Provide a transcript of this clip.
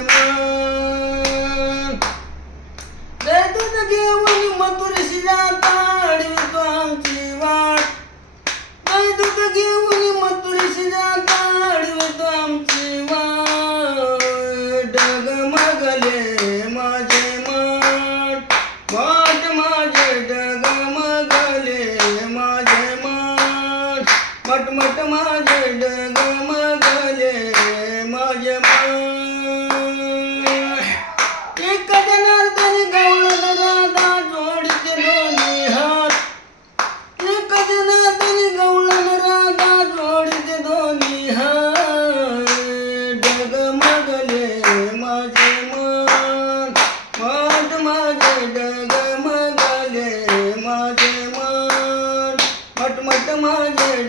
मन लय दूध घेऊन मथुरेशी जाता अडवितो आमची वाट लय दूध घेऊन मथुरेशी जाता अडवितो आमची वाट डगमगले माझे मन वाट माझे डगमगले माझे मन मटमट माझे डगमगले माझे मन एक जनार्दन गवळण राधा जोडीचे दोन्ही हात एक जनार्दन गवळण राधा जोडीचे दोन्ही हात डगमगले माझे मन वाट माझे डगमगले माझे मन मटमट माझे